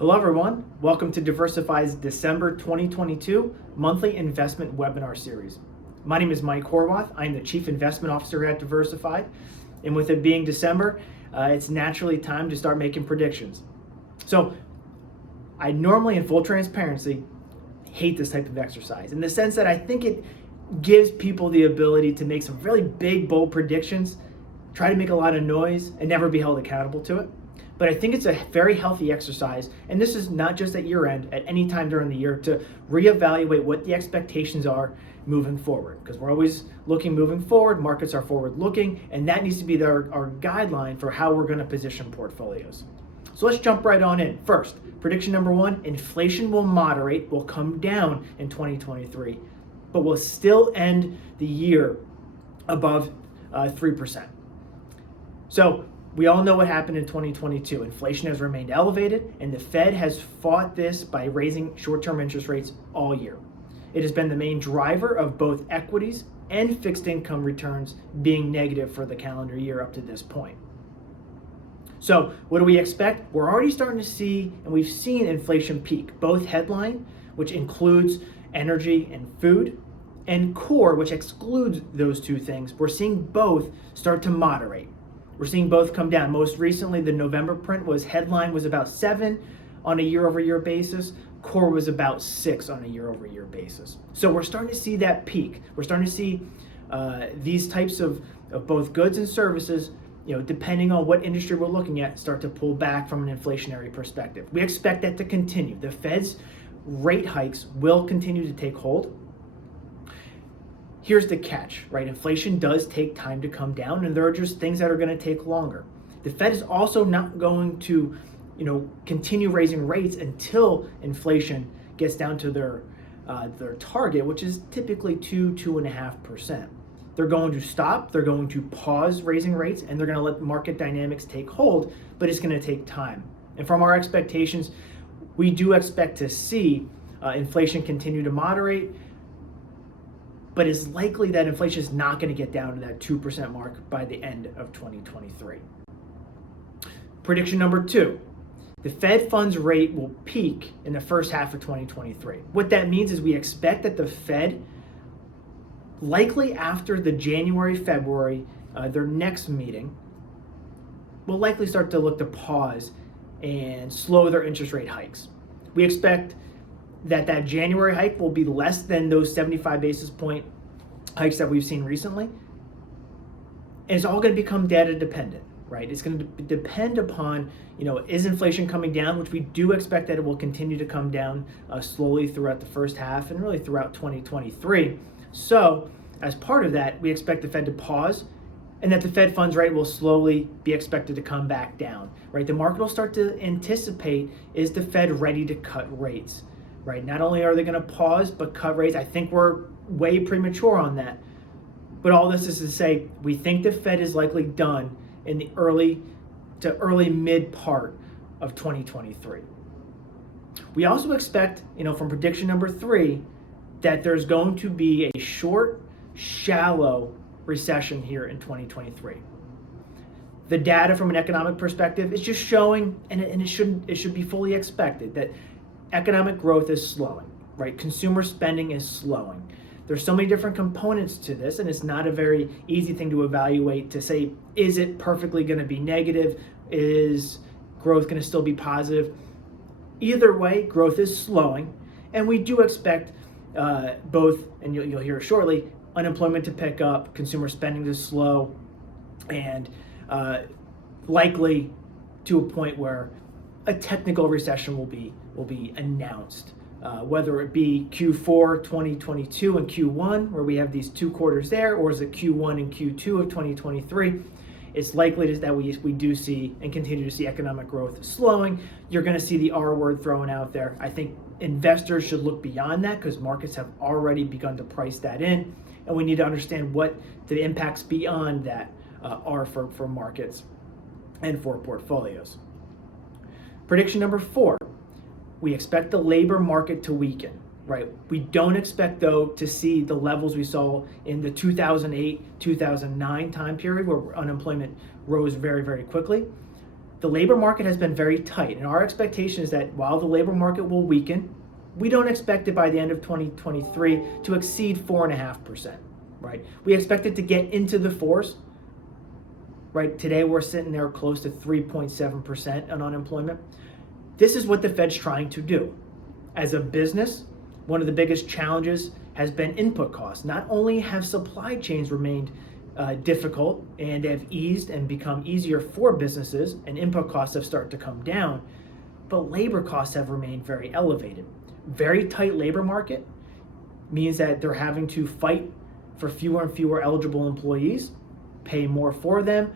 Hello everyone, welcome to Diversified's December 2022 monthly investment webinar series. My name is Mike Horwath. I'm the Chief Investment Officer at Diversified, and with it being December, it's naturally time to start making predictions. So I normally, in full transparency, hate this type of exercise in the sense that I think it gives people the ability to make some really big, bold predictions, try to make a lot of noise, and never be held accountable to it. But I think it's a very healthy exercise, and this is not just at year end, at any time during the year, to reevaluate what the expectations are moving forward. Because we're always looking moving forward, markets are forward looking, and that needs to be our guideline for how we're going to position portfolios. So let's jump right on in. First, prediction number one, inflation will moderate, will come down in 2023, but will still end the year above 3%. So we all know what happened in 2022. Inflation has remained elevated, and the Fed has fought this by raising short-term interest rates all year. It has been the main driver of both equities and fixed income returns being negative for the calendar year up to this point. So what do we expect? We're already starting to see, and we've seen inflation peak, both headline, which includes energy and food, and core, which excludes those two things. We're seeing both start to moderate. We're seeing both come down. Most recently, the November print headline was about 7 on a year-over-year basis. Core was about 6 on a year-over-year basis. So we're starting to see that peak. We're starting to see these types of both goods and services, depending on what industry we're looking at, start to pull back from an inflationary perspective. We expect that to continue. The Fed's rate hikes will continue to take hold. Here's the catch, right? Inflation does take time to come down, and there are just things that are going to take longer. The Fed is also not going to, continue raising rates until inflation gets down to their target, which is typically 2.5%. They're going to stop, they're going to pause raising rates, and they're going to let market dynamics take hold, but it's going to take time. And from our expectations, we do expect to see inflation continue to moderate, but it's likely that inflation is not going to get down to that 2% mark by the end of 2023. Prediction number two, the Fed funds rate will peak in the first half of 2023. What that means is we expect that the Fed, likely after the January-February, their next meeting, will likely start to look to pause and slow their interest rate hikes. We expect that January hike will be less than those 75 basis point hikes that we've seen recently. And it's all going to become data dependent, right? It's going to depend upon, is inflation coming down, which we do expect that it will continue to come down slowly throughout the first half and really throughout 2023. So as part of that, we expect the Fed to pause and that the Fed funds rate will slowly be expected to come back down, right? The market will start to anticipate, is the Fed ready to cut rates? Right? Not only are they going to pause, but cut rates. I think we're way premature on that. But all this is to say, we think the Fed is likely done in the early to mid part of 2023. We also expect, from prediction number three, that there's going to be a short, shallow recession here in 2023. The data from an economic perspective is just showing, and it should be fully expected, that economic growth is slowing, right? Consumer spending is slowing. There's so many different components to this, and it's not a very easy thing to evaluate to say, is it perfectly going to be negative? Is growth going to still be positive? Either way, growth is slowing, and we do expect both, and you'll hear it shortly, unemployment to pick up, consumer spending to slow, and likely to a point where a technical recession will be announced, whether it be Q4 2022 and Q1, where we have these 2 quarters there, or is it Q1 and Q2 of 2023? It's likely that we do see and continue to see economic growth slowing. You're going to see the R word thrown out there. I think investors should look beyond that because markets have already begun to price that in, and we need to understand what the impacts beyond that are for markets and for portfolios. Prediction number 4, we expect the labor market to weaken, right? We don't expect, though, to see the levels we saw in the 2008, 2009 time period where unemployment rose very, very quickly. the labor market has been very tight, and our expectation is that while the labor market will weaken, we don't expect it by the end of 2023 to exceed 4.5%, right? We expect it to get into the fours, right? Today we're sitting there close to 3.7% on unemployment. This is what the Fed's trying to do. As a business, one of the biggest challenges has been input costs. Not only have supply chains remained difficult and have eased and become easier for businesses, and input costs have started to come down, but labor costs have remained very elevated. Very tight labor market means that they're having to fight for fewer and fewer eligible employees, pay more for them,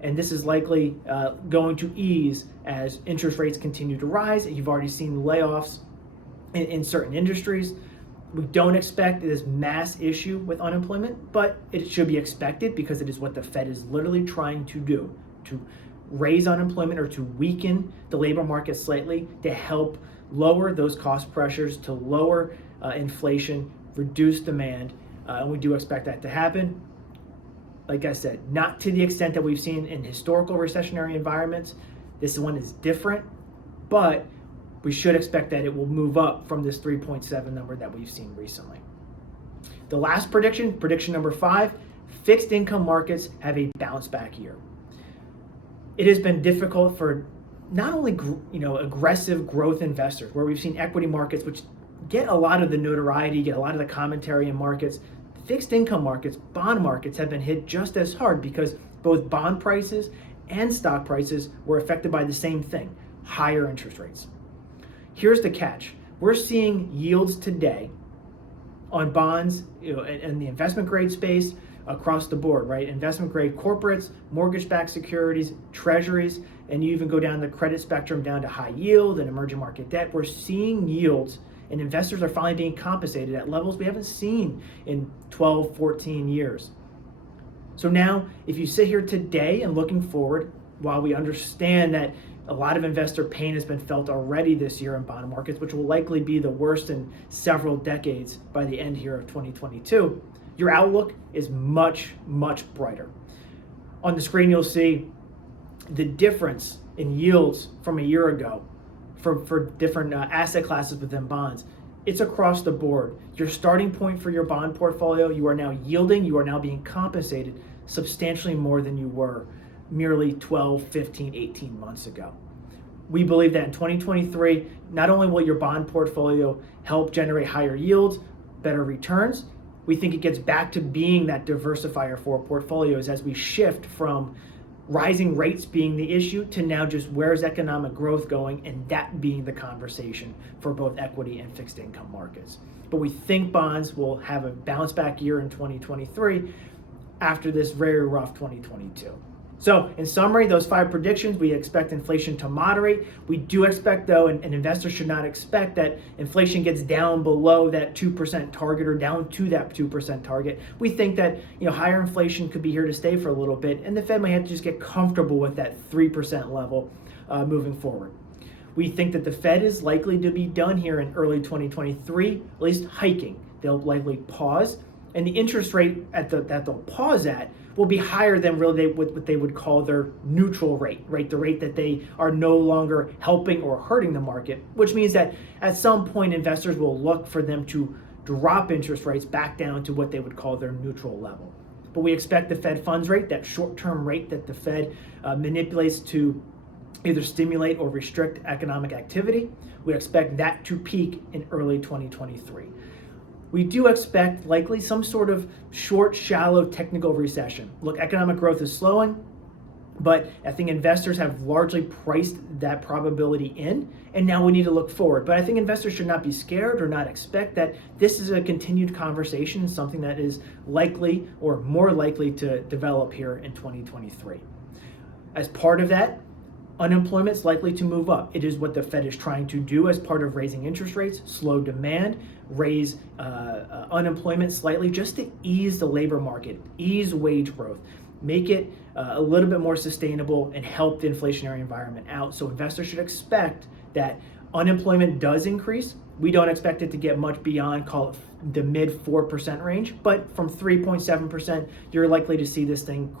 and this is likely going to ease as interest rates continue to rise. You've already seen layoffs in certain industries. We don't expect this mass issue with unemployment, but it should be expected because it is what the Fed is literally trying to do, to raise unemployment or to weaken the labor market slightly to help lower those cost pressures, to lower inflation, reduce demand, and we do expect that to happen. Like I said, not to the extent that we've seen in historical recessionary environments. This one is different, but we should expect that it will move up from this 3.7 number that we've seen recently. The last prediction number 5, fixed income markets have a bounce back year. It has been difficult for not only aggressive growth investors, where we've seen equity markets, which get a lot of the notoriety, get a lot of the commentary in markets. Fixed income markets, bond markets have been hit just as hard because both bond prices and stock prices were affected by the same thing, higher interest rates. Here's the catch. We're seeing yields today on bonds, in the investment grade space across the board, right? Investment grade corporates, mortgage-backed securities, treasuries, and you even go down the credit spectrum down to high yield and emerging market debt. We're seeing yields, and investors are finally being compensated at levels we haven't seen in 12, 14 years. So now, if you sit here today and looking forward, while we understand that a lot of investor pain has been felt already this year in bond markets, which will likely be the worst in several decades by the end here of 2022, your outlook is much, much brighter. On the screen, you'll see the difference in yields from a year ago for different asset classes within bonds. It's across the board. Your starting point for your bond portfolio, you are now yielding, you are now being compensated substantially more than you were merely 12, 15, 18 months ago. We believe that in 2023, not only will your bond portfolio help generate higher yields, better returns, we think it gets back to being that diversifier for portfolios as we shift from rising rates being the issue to now just where's economic growth going, and that being the conversation for both equity and fixed income markets. But we think bonds will have a bounce back year in 2023 after this very rough 2022. So in summary, those 5 predictions, we expect inflation to moderate. We do expect, though, and investors should not expect that inflation gets down below that 2% target or down to that 2% target. We think that higher inflation could be here to stay for a little bit, and the Fed might have to just get comfortable with that 3% level moving forward. We think that the Fed is likely to be done here in early 2023, at least hiking. They'll likely pause, and the interest rate that they'll pause at will be higher than really what they would call their neutral rate, right? The rate that they are no longer helping or hurting the market, which means that at some point investors will look for them to drop interest rates back down to what they would call their neutral level. But we expect the Fed funds rate, that short-term rate that the Fed manipulates to either stimulate or restrict economic activity, we expect that to peak in early 2023. We do expect likely some sort of short, shallow technical recession. Look, economic growth is slowing, but I think investors have largely priced that probability in, and now we need to look forward. But I think investors should not be scared or not expect that this is a continued conversation, something that is likely or more likely to develop here in 2023. As part of that, unemployment is likely to move up. It is what the Fed is trying to do as part of raising interest rates, slow demand, raise unemployment slightly just to ease the labor market, ease wage growth, make it a little bit more sustainable and help the inflationary environment out. So investors should expect that unemployment does increase, we don't expect it to get much beyond, call it the mid 4% range, but from 3.7%, you're likely to see this thing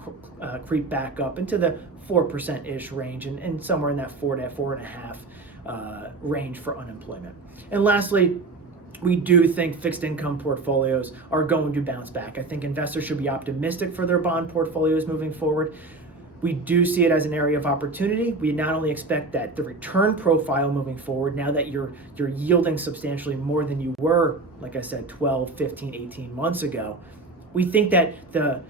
creep back up into the 4%-ish range, and somewhere in that 4 to 4.5 range for unemployment. And lastly, we do think fixed income portfolios are going to bounce back. I think investors should be optimistic for their bond portfolios moving forward. We do see it as an area of opportunity. We not only expect that the return profile moving forward, now that you're yielding substantially more than you were, like I said, 12, 15, 18 months ago, we think that the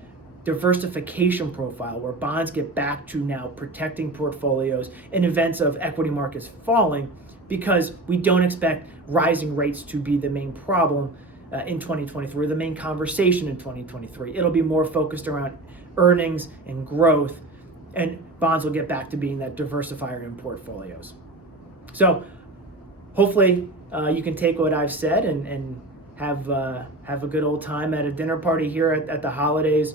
diversification profile, where bonds get back to now protecting portfolios in events of equity markets falling, because we don't expect rising rates to be the main problem in 2023, the main conversation in 2023. It'll be more focused around earnings and growth, and bonds will get back to being that diversifier in portfolios. So hopefully you can take what I've said and have a good old time at a dinner party here at the holidays,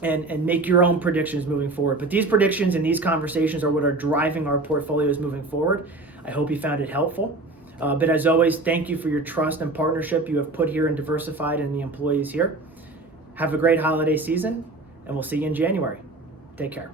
and make your own predictions moving forward. But these predictions and these conversations are what are driving our portfolios moving forward. I hope you found it helpful. But as always, thank you for your trust and partnership you have put here in Diversified and the employees here. Have a great holiday season, and we'll see you in January. Take care.